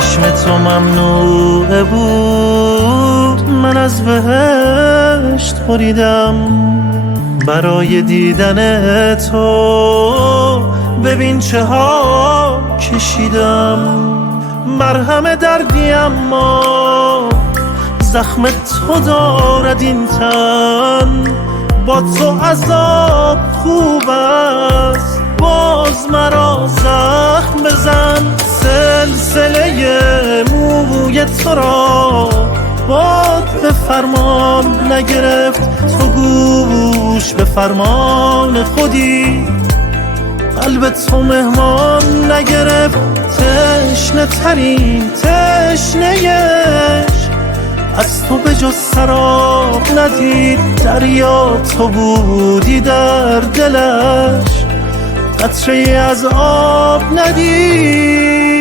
چشم تو ممنوعه بود، من از بهشت بریدم برای دیدن تو. ببین چه ها کشیدم، مرهم دردی اما زخم تو دارد این تن. با تو عذاب خوب است، باز مرا زخم بزن. سلسله موی تو را باد به فرمان نگرفت، تو گوش به فرمان خودی قلب تو مهمان نگرفت. تشنه ترین تشنه‌اش از تو به جز سراب ندید، دریا تو بودی در دلش قطره از آب ندید.